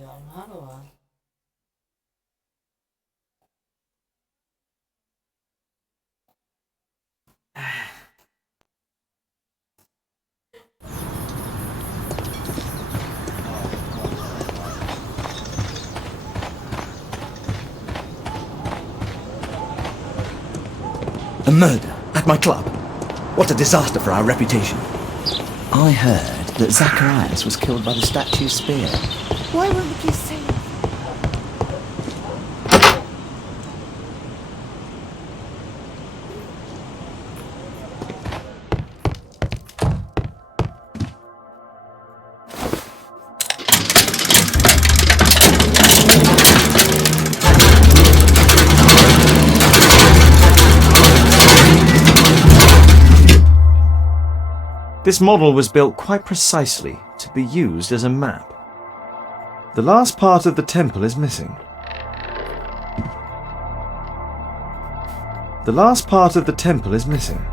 Dọn hết rồi hả? A murder at my club. What a disaster for our reputation. I heard that Zacharias was killed by the statue's spear. Why won't the police say anything? This model was built quite precisely to be used as a map. The last part of the temple is missing. The last part of the temple is missing.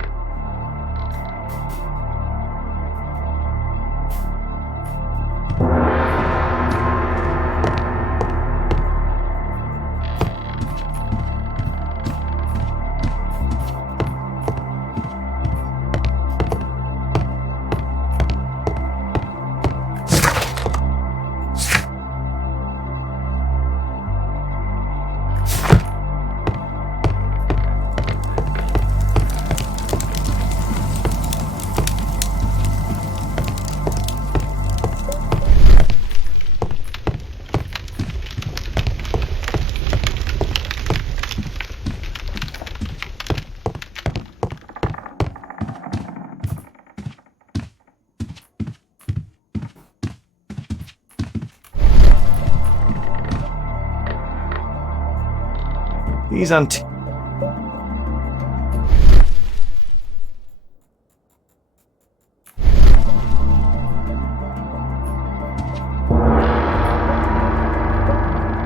These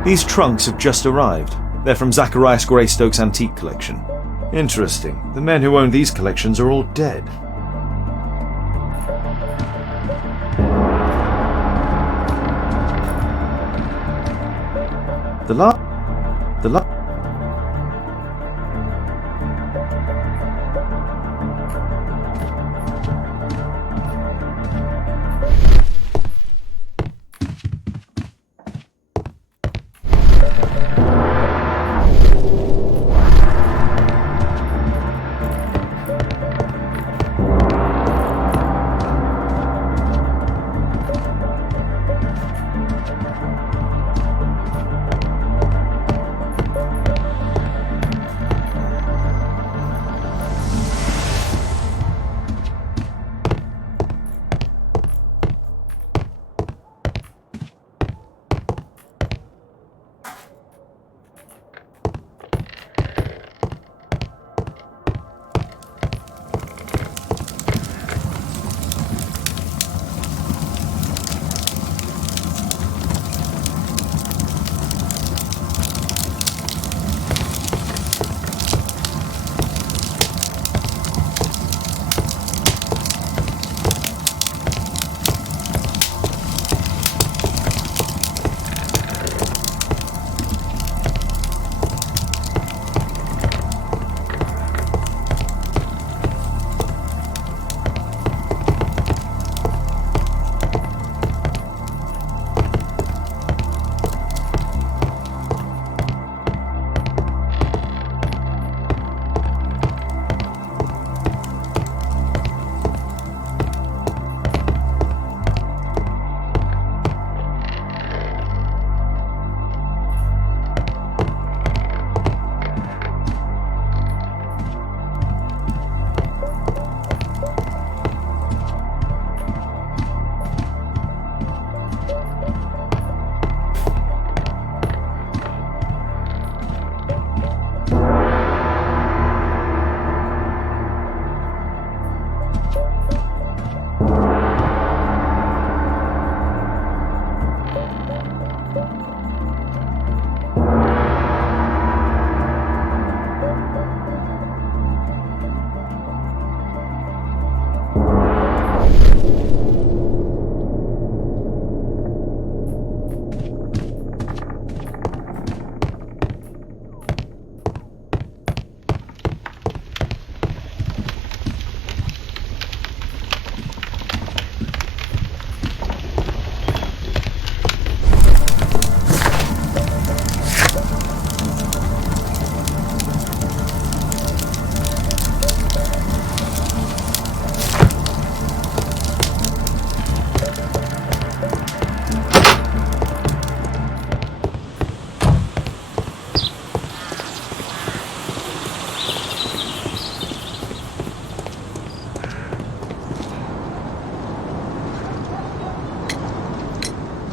These trunks have just arrived. They're from Zacharias Greystoke's antique collection. Interesting. The men who own these collections are all dead. The last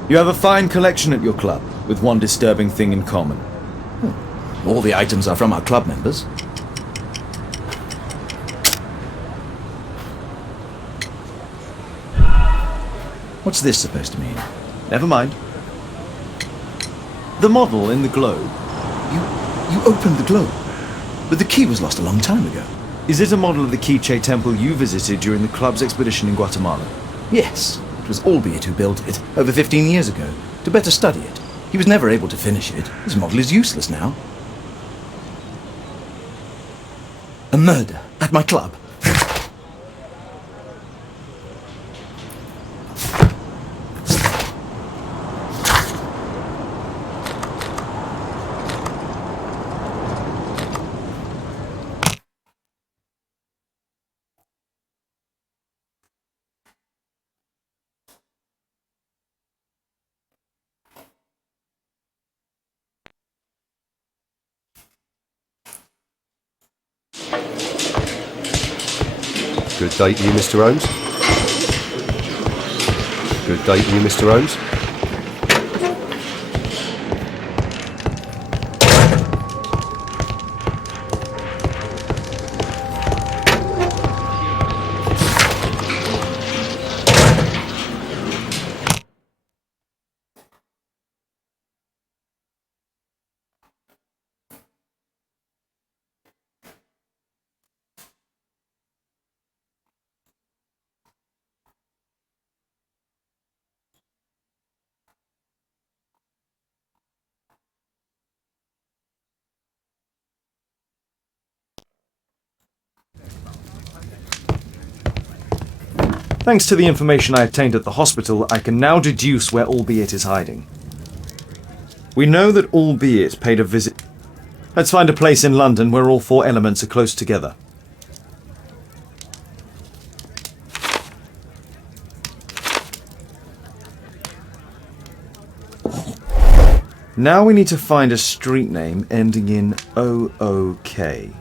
You have a fine collection at your club, with one disturbing thing in common. All the items are from our club members. What's this supposed to mean? Never mind. The model in the globe. You opened the globe, but the key was lost a long time ago. Is it a model of the Quiche temple you visited during the club's expedition in Guatemala? Yes, it was Albeit who built it, over 15 years ago, to better study it. He was never able to finish it. This model is useless now. A murder at my club. Good day to you, Mr. Holmes. Good day to you, Mr. Holmes. Thanks to the information I obtained at the hospital, I can now deduce where Albeit is hiding. We know that Albeit paid a visit. Let's find a place in London where all four elements are close together. Now we need to find a street name ending in OOK.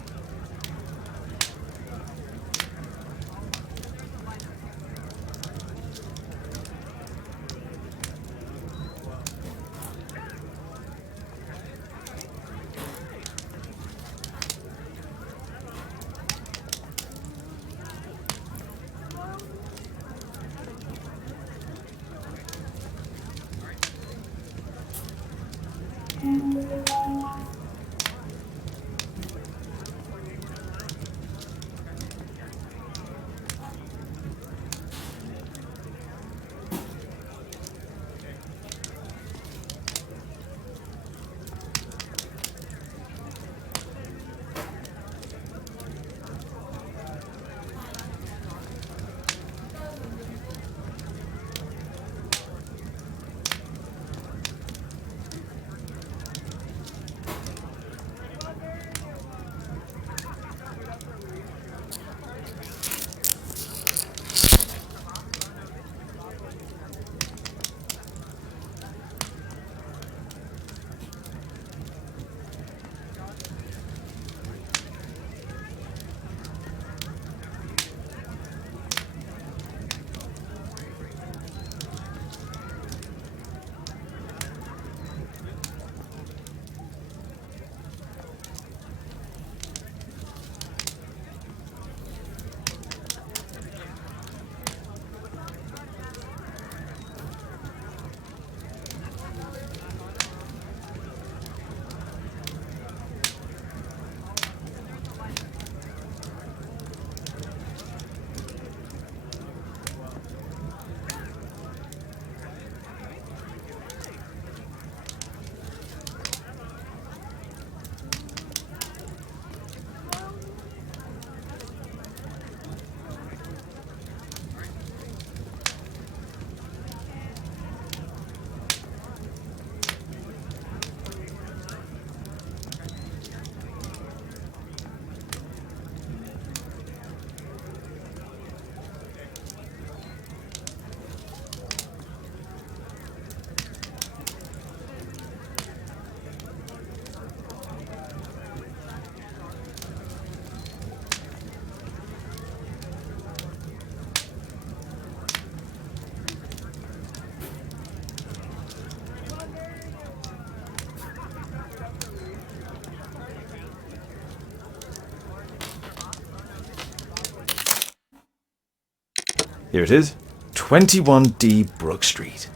Here it is. 21D Brook Street.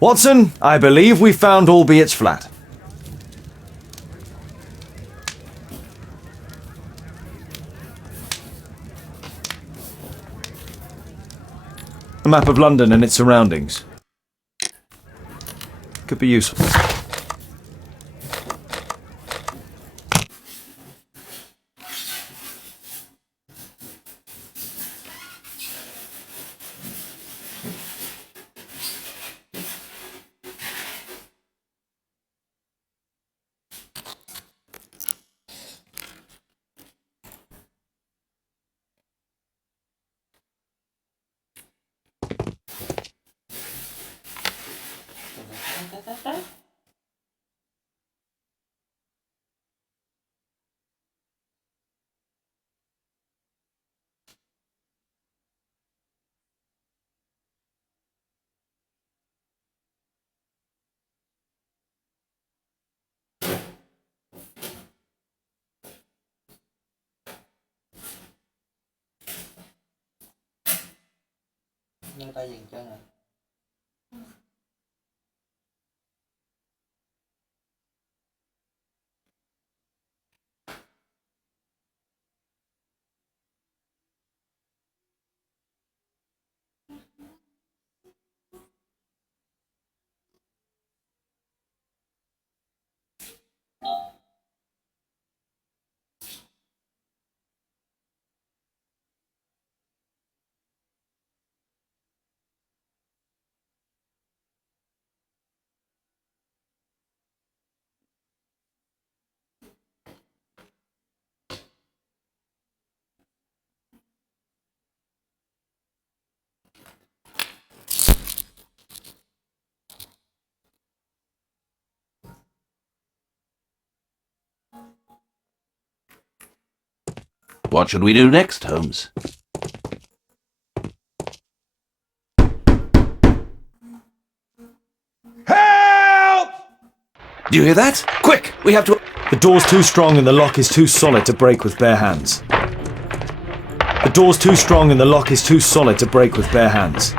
Watson, I believe we found Albeit's flat. A map of London and its surroundings. Could be useful. Nơi ta dừng chân hả? What should we do next, Holmes? Help! Do you hear that? Quick! We have to... The door's too strong and the lock is too solid to break with bare hands. The door's too strong and the lock is too solid to break with bare hands.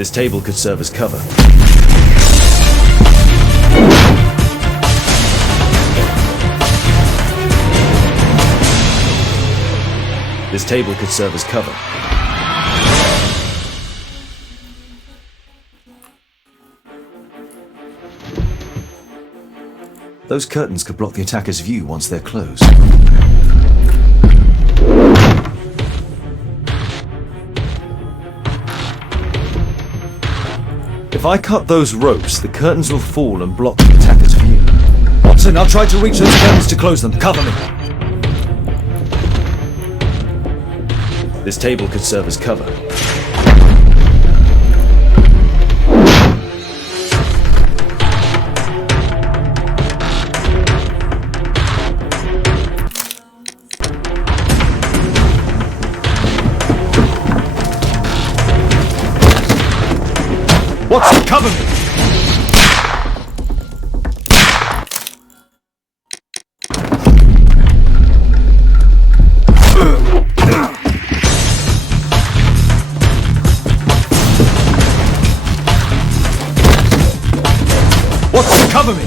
This table could serve as cover. This table could serve as cover. Those curtains could block the attacker's view once they're closed. If I cut those ropes, the curtains will fall and block the attacker's view. Watson, I'll try to reach those curtains to close them. Cover me. This table could serve as cover. Watson, cover me! Cover me!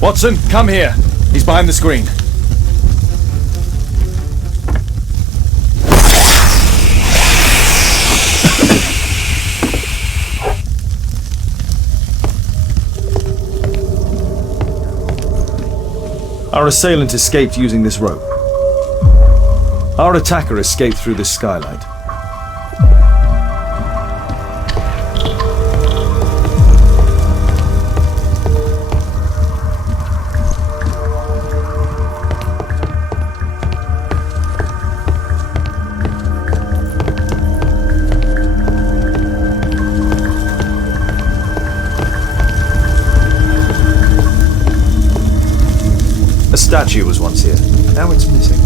Watson, come here. He's behind the screen. Our assailant escaped using this rope. Our attacker escaped through this skylight. A statue was once here. Now it's missing.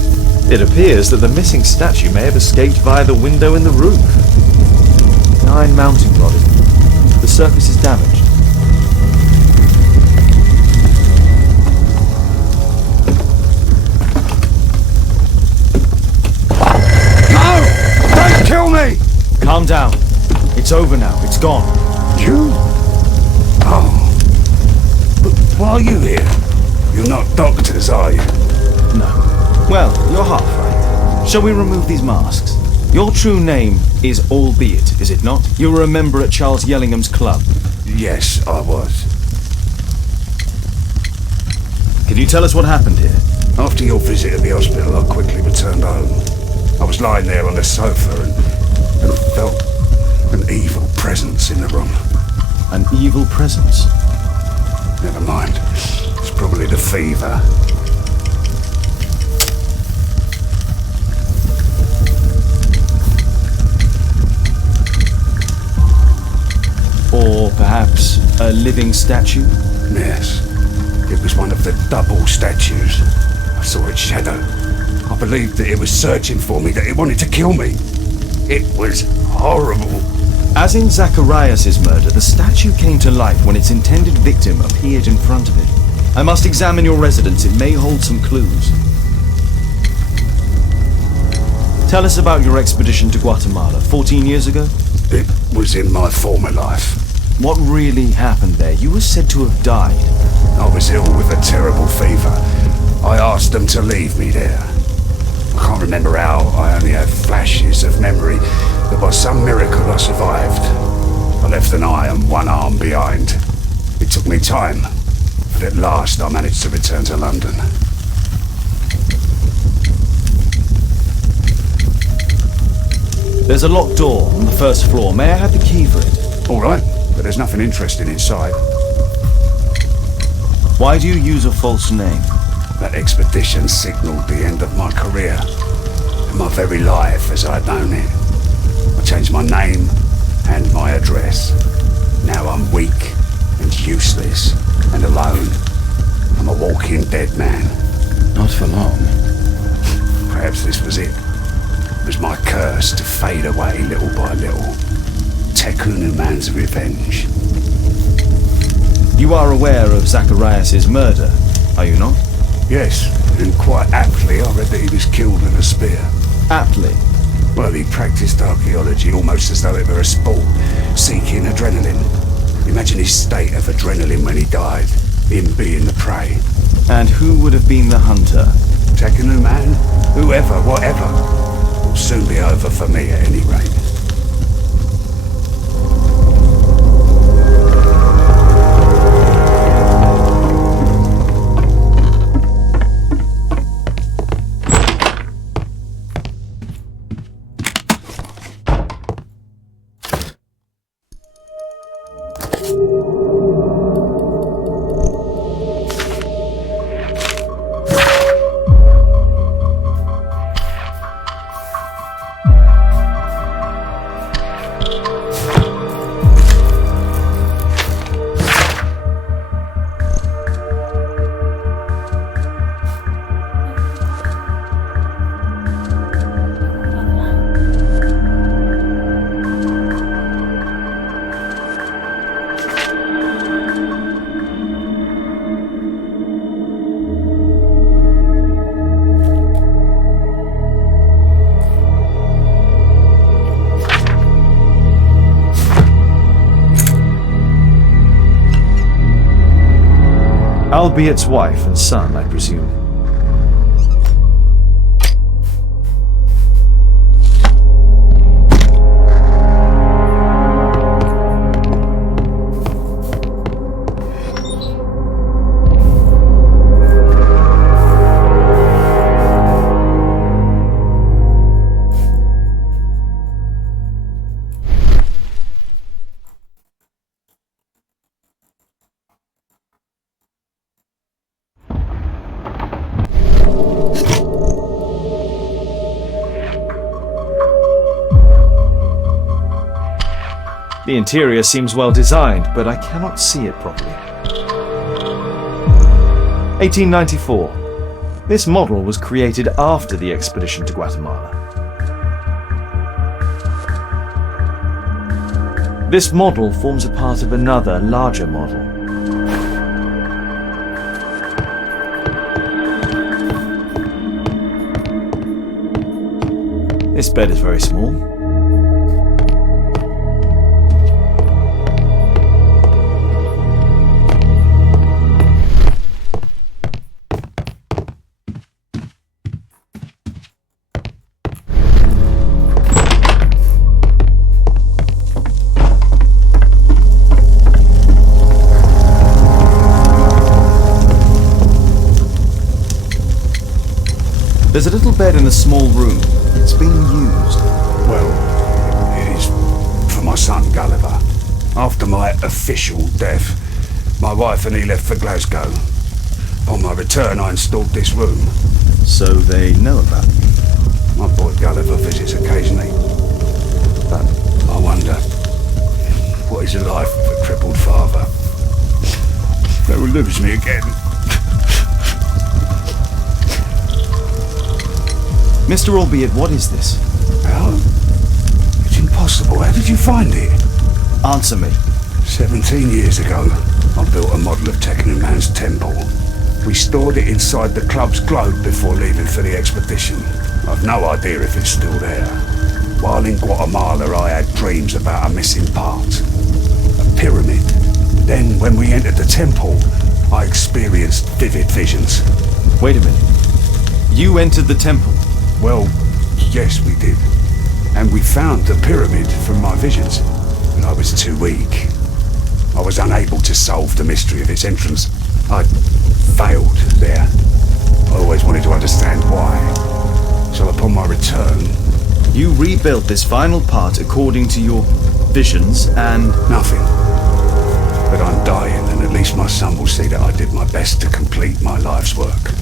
It appears that the missing statue may have escaped via the window in the roof. An iron mounting rod. The surface is damaged. No! Don't kill me! Calm down. It's over now. It's gone. You? Oh. But why are you here? You're not doctors, are you? No. Well, you're half right. Shall we remove these masks? Your true name is Albeit, is it not? You were a member at Charles Yellingham's club. Yes, I was. Can you tell us what happened here? After your visit at the hospital, I quickly returned home. I was lying there on the sofa and felt an evil presence in the room. An evil presence? Never mind. It's probably the fever. Or perhaps a living statue? Yes. It was one of the double statues. I saw its shadow. I believed that it was searching for me, that it wanted to kill me. It was horrible. As in Zacharias' murder, the statue came to life when its intended victim appeared in front of it. I must examine your residence. It may hold some clues. Tell us about your expedition to Guatemala 14 years ago. It was in my former life. What really happened there? You were said to have died. I was ill with a terrible fever. I asked them to leave me there. I can't remember how. I only have flashes of memory, but by some miracle I survived. I left an eye and one arm behind. It took me time, but at last I managed to return to London. There's a locked door on the first floor. May I have the key for it? All right, but there's nothing interesting inside. Why do you use a false name? That expedition signalled the end of my career, and my very life as I'd known it. I changed my name and my address. Now I'm weak and useless and alone. I'm a walking dead man. Not for long. Perhaps this was it. It was my curse to fade away little by little. Tekunu man's revenge. You are aware of Zacharias' murder, are you not? Yes, and quite aptly I read that he was killed with a spear. Aptly. Well, he practiced archaeology almost as though it were a sport, seeking adrenaline. Imagine his state of adrenaline when he died, him being the prey. And who would have been the hunter? Tekunu man, whoever, whatever. Will soon be over for me at any rate. Albiet's wife and son, I presume. The interior seems well designed, but I cannot see it properly. 1894. This model was created after the expedition to Guatemala. This model forms a part of another, larger model. This bed is very small. There's a little bed in a small room. It's being used. Well, it is for my son Gulliver. After my official death, my wife and he left for Glasgow. On my return, I installed this room. So they know about you. My boy Gulliver visits occasionally. But I wonder, what is the life of a crippled father? They will lose me again. Mr. Albeit, what is this? How? It's impossible. How did you find it? Answer me. 17 years ago, I built a model of Tekenu Man's temple. We stored it inside the club's globe before leaving for the expedition. I've no idea if it's still there. While in Guatemala, I had dreams about a missing part. A pyramid. Then, when we entered the temple, I experienced vivid visions. Wait a minute. You entered the temple? Well, yes, we did. And we found the pyramid from my visions. But I was too weak. I was unable to solve the mystery of its entrance. I failed there. I always wanted to understand why. So upon my return... You rebuilt this final part according to your visions and... Nothing. But I'm dying, and at least my son will see that I did my best to complete my life's work.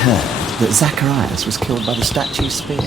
heard that Zacharias was killed by the statue's spear.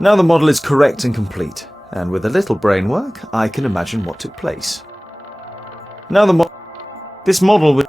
Now the model is correct and complete, and with a little brain work, I can imagine what took place. Now this model was...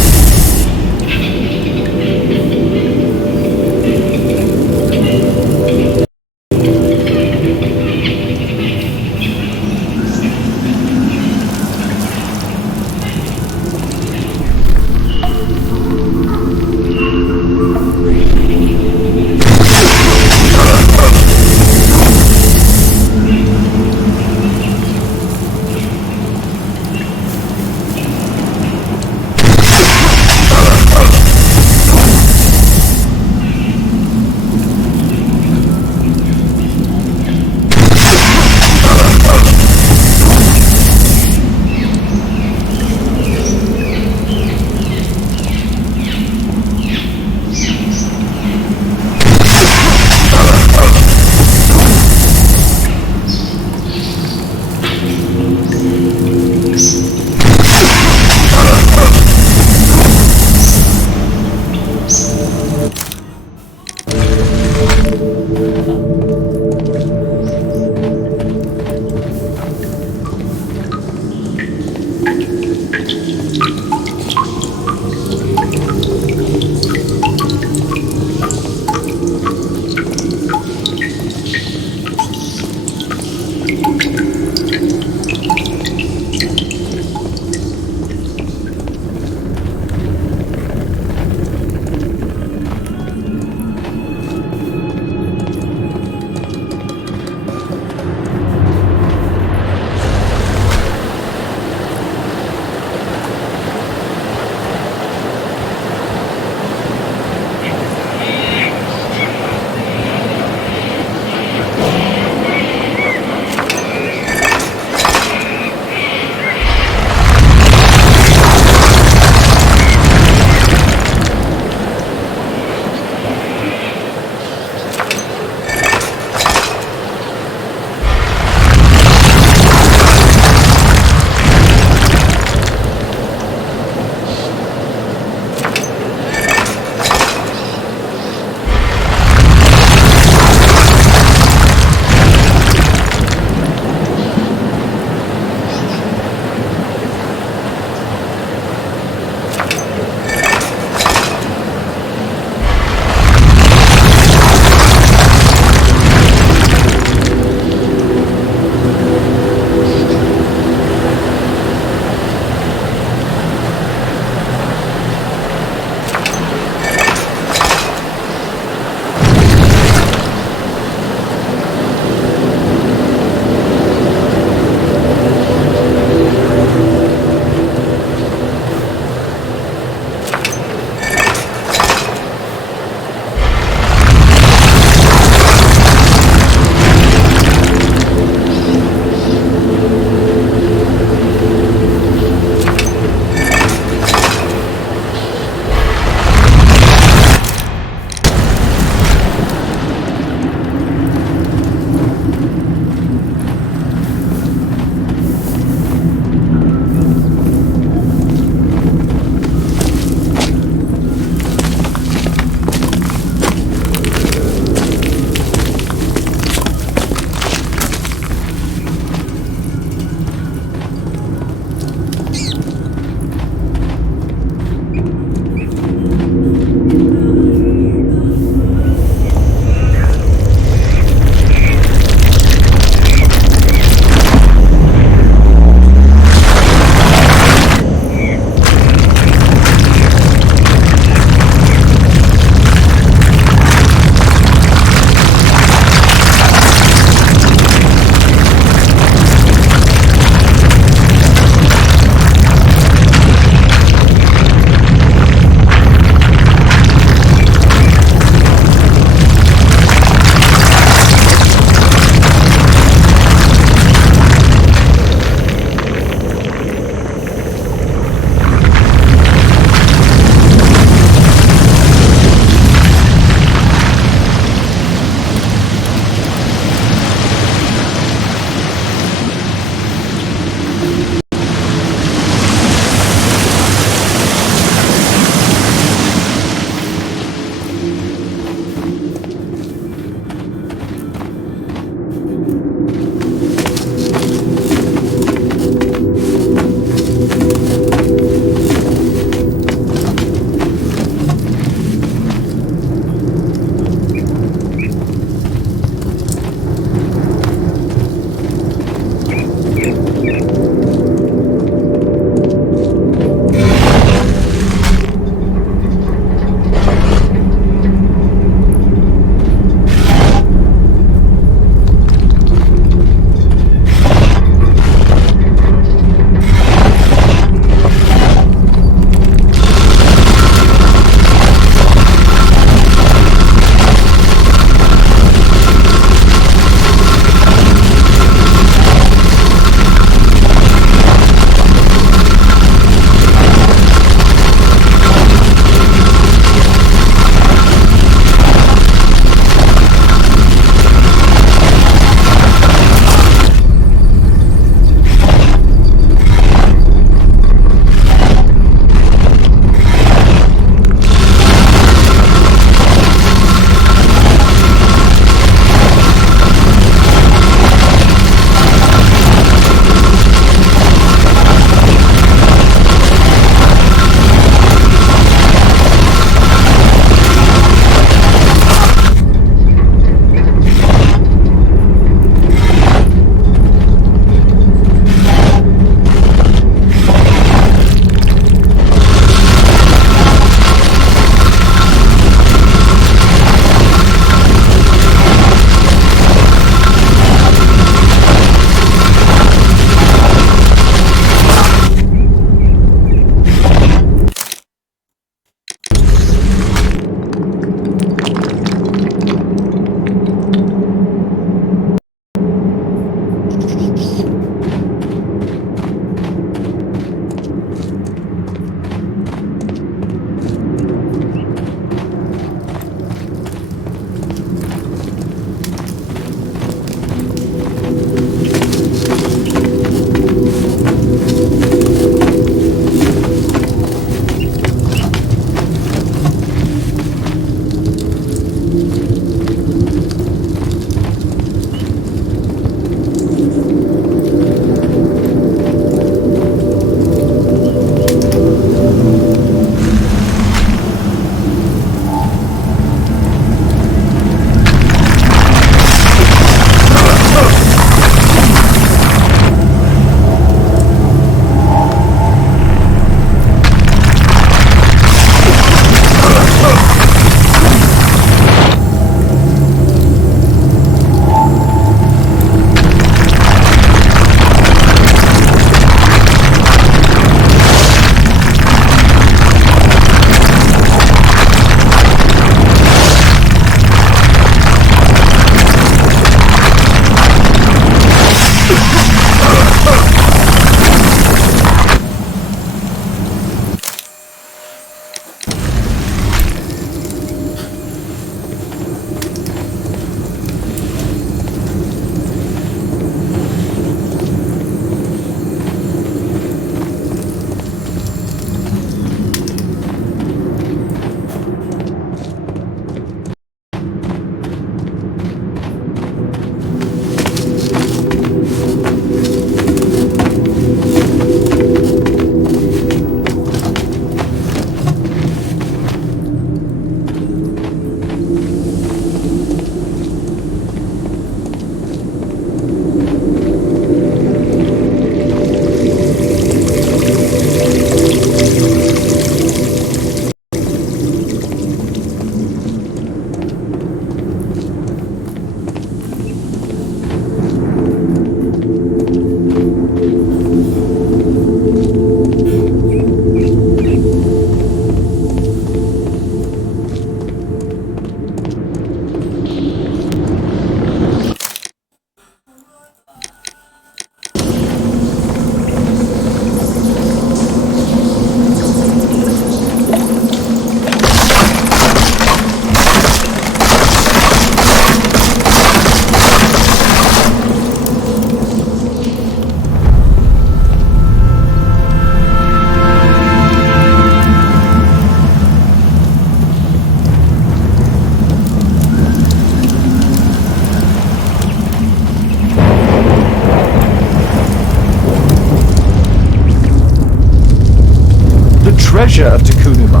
treasure of Takunuma.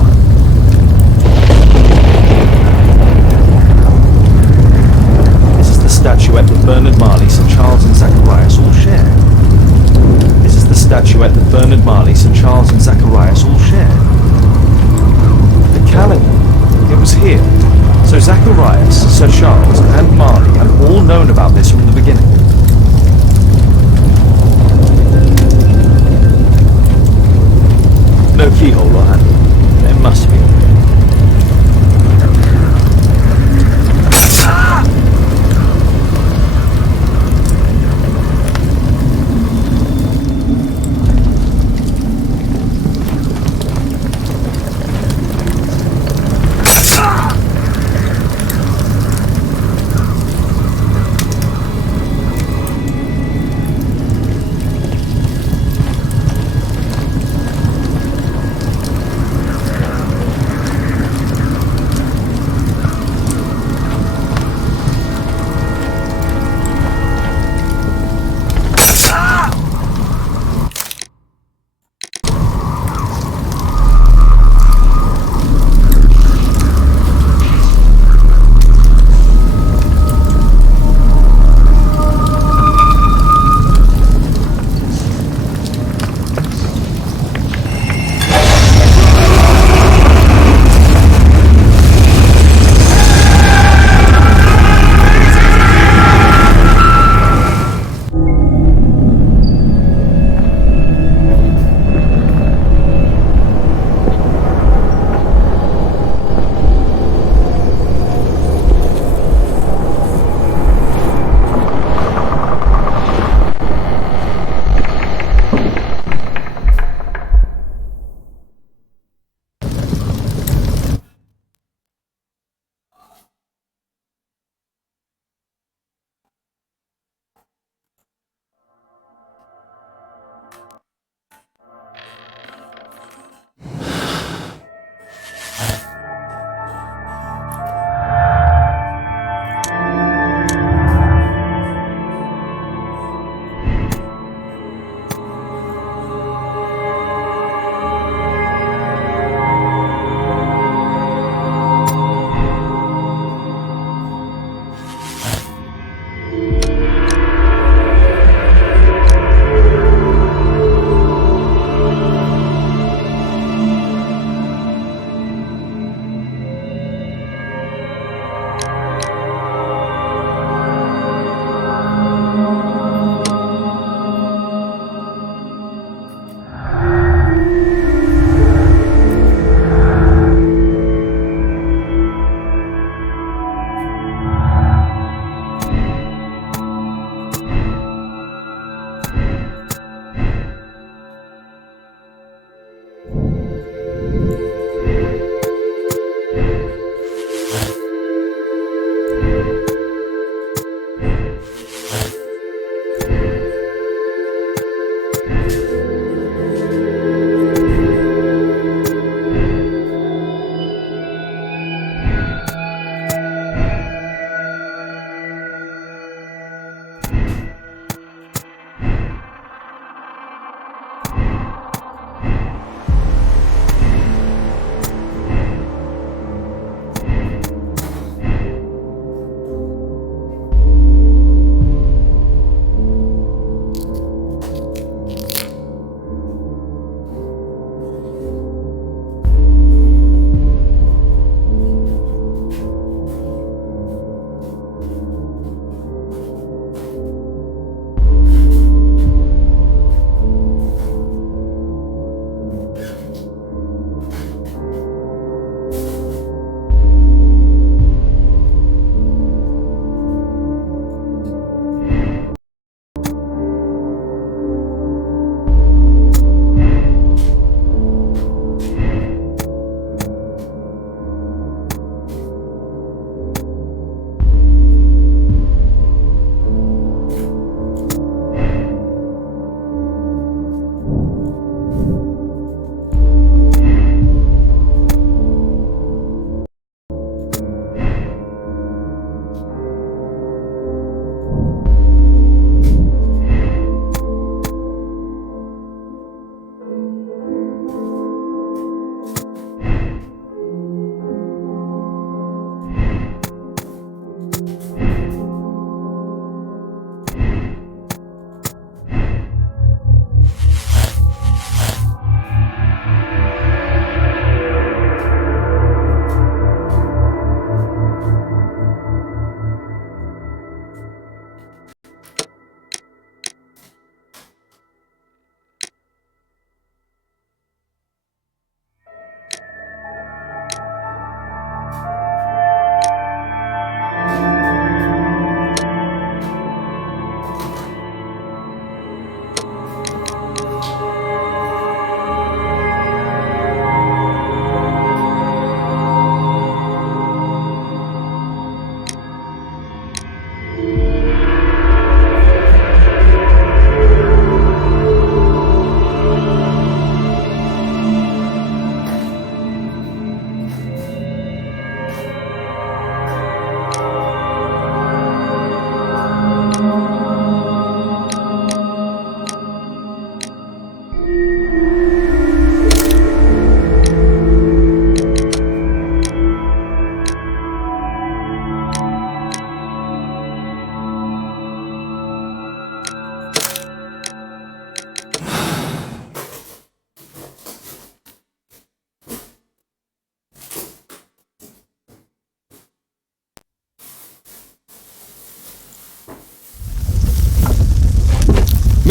This is the statuette that Bernard Marley, St. Charles and Zacharias all share. This is the statuette that Bernard Marley, St. Charles and Zacharias all share. The calendar, it was here. So Zacharias, Sir Charles and Marley have all known about this from the beginning. No keyhole or handle. There must be.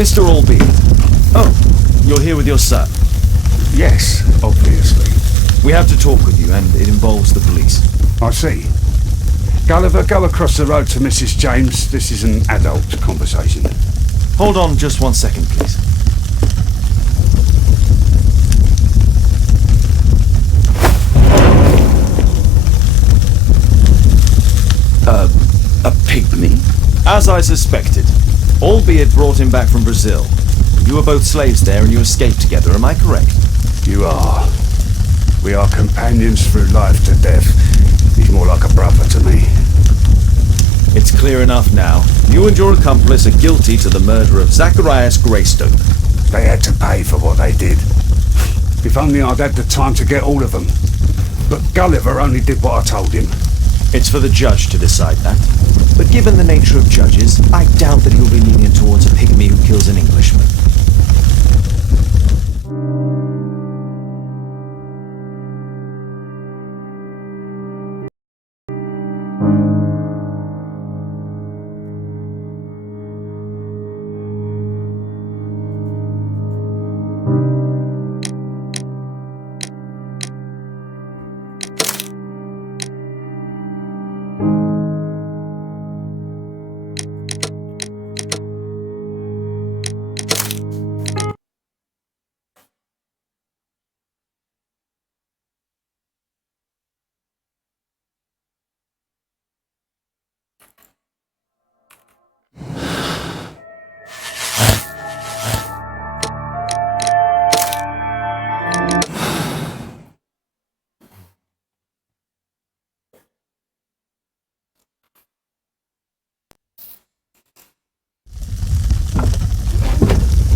Mr. Albeit. Oh, you're here with your son. Yes, obviously. We have to talk with you, and it involves the police. I see. Gulliver, go across the road to Mrs. James. This is an adult conversation. Hold on just 1 second, please. A pygmy? As I suspected, Albeit brought him back from Brazil. You were both slaves there and you escaped together, am I correct? You are. We are companions through life to death. He's more like a brother to me. It's clear enough now. You and your accomplice are guilty to the murder of Zacharias Greystoke. They had to pay for what they did. If only I'd had the time to get all of them. But Gulliver only did what I told him. It's for the judge to decide that. But given the nature of judges, I doubt that he'll be lenient towards a pygmy who kills an Englishman.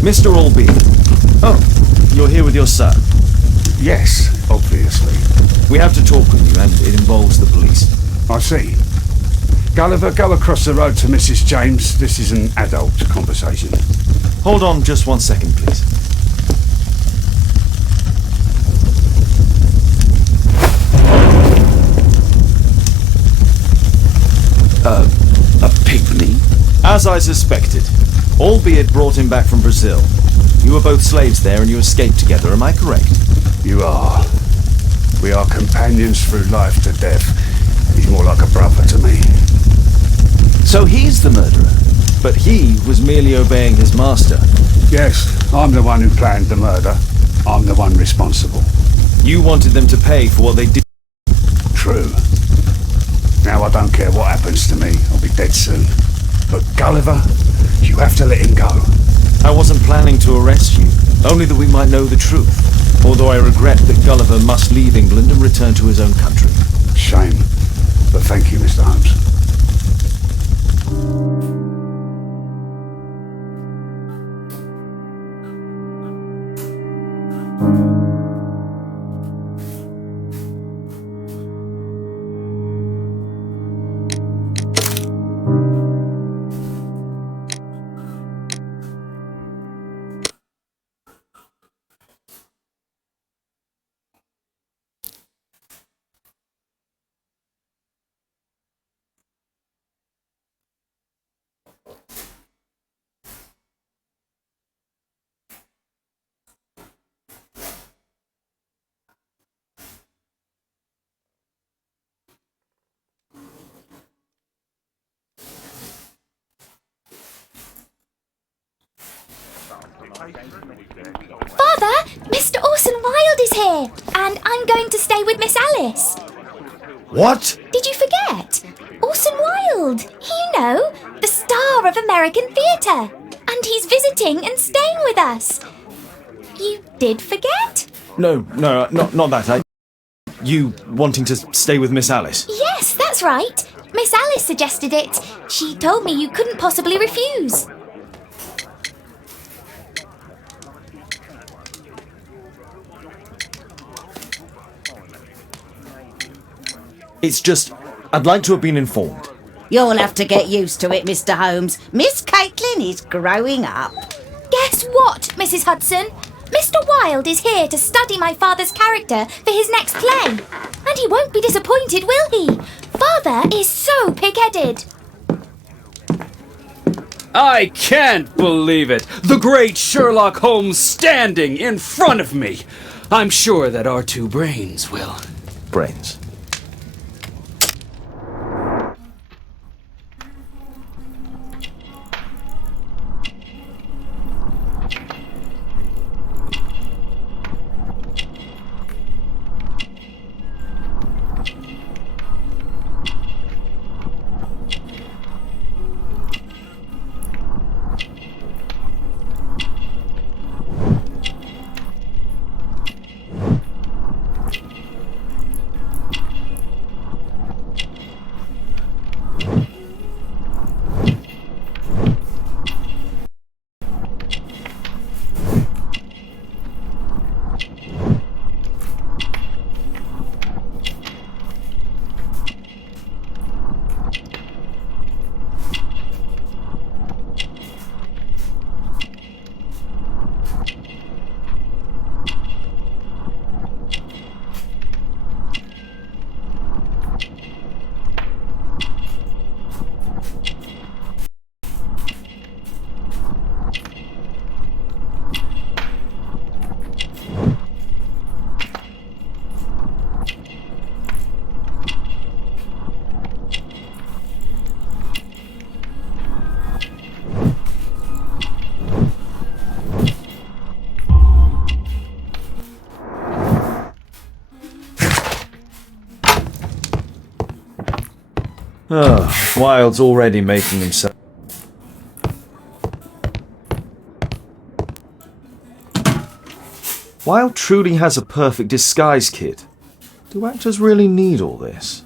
Mr. Albeit. Oh, you're here with your son. Yes, obviously. We have to talk with you, and it involves the police. I see. Gulliver, go across the road to Mrs. James. This is an adult conversation. Hold on just 1 second, please. A pygmy? As I suspected, Albeit brought him back from Brazil. You were both slaves there and you escaped together, am I correct? You are. We are companions through life to death. He's more like a brother to me. So he's the murderer? But he was merely obeying his master. Yes, I'm the one who planned the murder. I'm the one responsible. You wanted them to pay for what they did. True. Now I don't care what happens to me. I'll be dead soon. But Gulliver, you have to let him go. I wasn't planning to arrest you, only that we might know the truth. Although I regret that Gulliver must leave England and return to his own country. Shame. But thank you, Mr. Holmes. Father, Mr. Orson Wilde is here, and I'm going to stay with Miss Alice. What? Did you forget? Orson Wilde, you know, the star of American theatre. And he's visiting and staying with us. You did forget? No, not that. You wanting to stay with Miss Alice? Yes, that's right. Miss Alice suggested it. She told me you couldn't possibly refuse. It's just, I'd like to have been informed. You'll have to get used to it, Mr. Holmes. Miss Caitlin is growing up. Guess what, Mrs. Hudson? Mr. Wilde is here to study my father's character for his next play. And he won't be disappointed, will he? Father is so pig-headed. I can't believe it! The great Sherlock Holmes standing in front of me! I'm sure that our two brains will. Brains. Wilde's already making himself. Wilde truly has a perfect disguise kit. Do actors really need all this?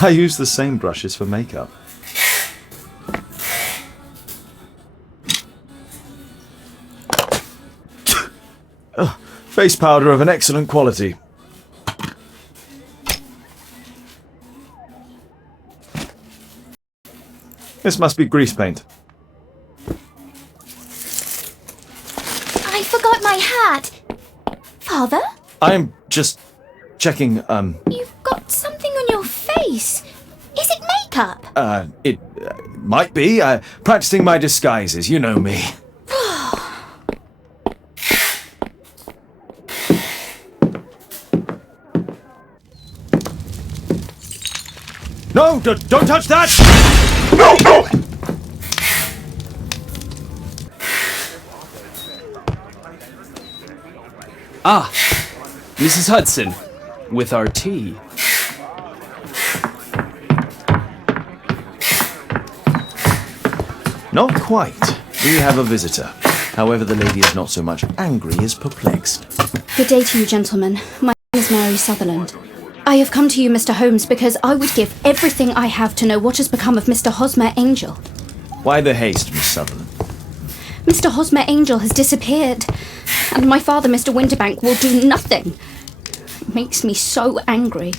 I use the same brushes for makeup. Face powder of an excellent quality. This must be grease paint. I forgot my hat. Father? I'm just checking, You've got something on your face. Is it makeup? It might be. Practicing my disguises, you know me. No, don't touch that! No! Ah, Mrs. Hudson, with our tea. Not quite. We have a visitor. However, the lady is not so much angry as perplexed. Good day to you, gentlemen. My name is Mary Sutherland. I have come to you, Mr. Holmes, because I would give everything I have to know what has become of Mr. Hosmer Angel. Why the haste, Miss Sutherland? Mr. Hosmer Angel has disappeared, and my father, Mr. Winterbank, will do nothing. It makes me so angry.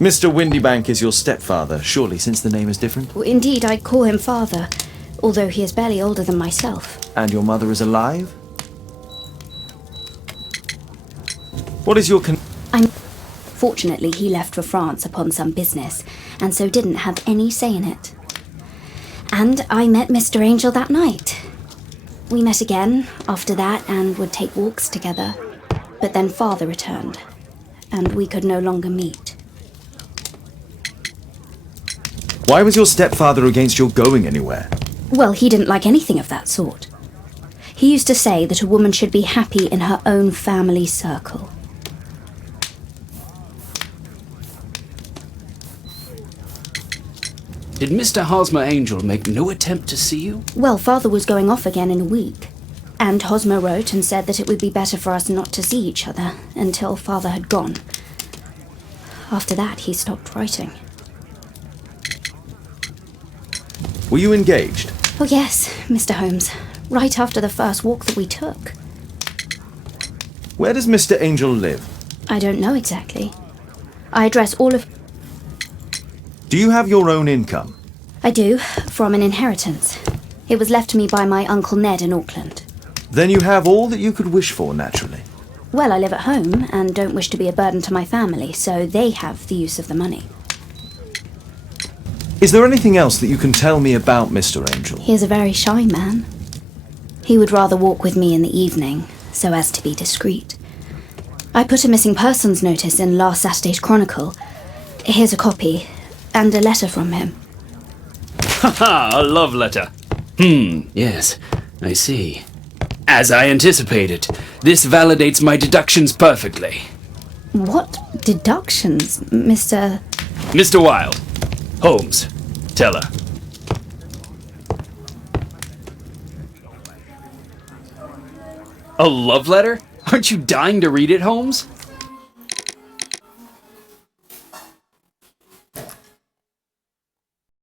Mr. Windybank is your stepfather, surely, since the name is different? Well, indeed, I call him father, although he is barely older than myself. And your mother is alive? What is your Fortunately, he left for France upon some business, and so didn't have any say in it. And I met Mr. Angel that night. We met again after that and would take walks together. But then father returned, and we could no longer meet. Why was your stepfather against your going anywhere? Well, he didn't like anything of that sort. He used to say that a woman should be happy in her own family circle. Did Mr. Hosmer Angel make no attempt to see you? Well, Father was going off again in a week. And Hosmer wrote and said that it would be better for us not to see each other until Father had gone. After that, he stopped writing. Were you engaged? Oh yes, Mr. Holmes. Right after the first walk that we took. Where does Mr. Angel live? I don't know exactly. I address all of... Do you have your own income? I do, from an inheritance. It was left to me by my Uncle Ned in Auckland. Then you have all that you could wish for, naturally. Well, I live at home and don't wish to be a burden to my family, so they have the use of the money. Is there anything else that you can tell me about Mr. Angel? He is a very shy man. He would rather walk with me in the evening, so as to be discreet. I put a missing persons notice in last Saturday's Chronicle. Here's a copy, and a letter from him. Haha, a love letter. Yes, I see. As I anticipated, this validates my deductions perfectly. What deductions, Mr. Mr. Wilde. Holmes, tell her. A love letter? Aren't you dying to read it, Holmes?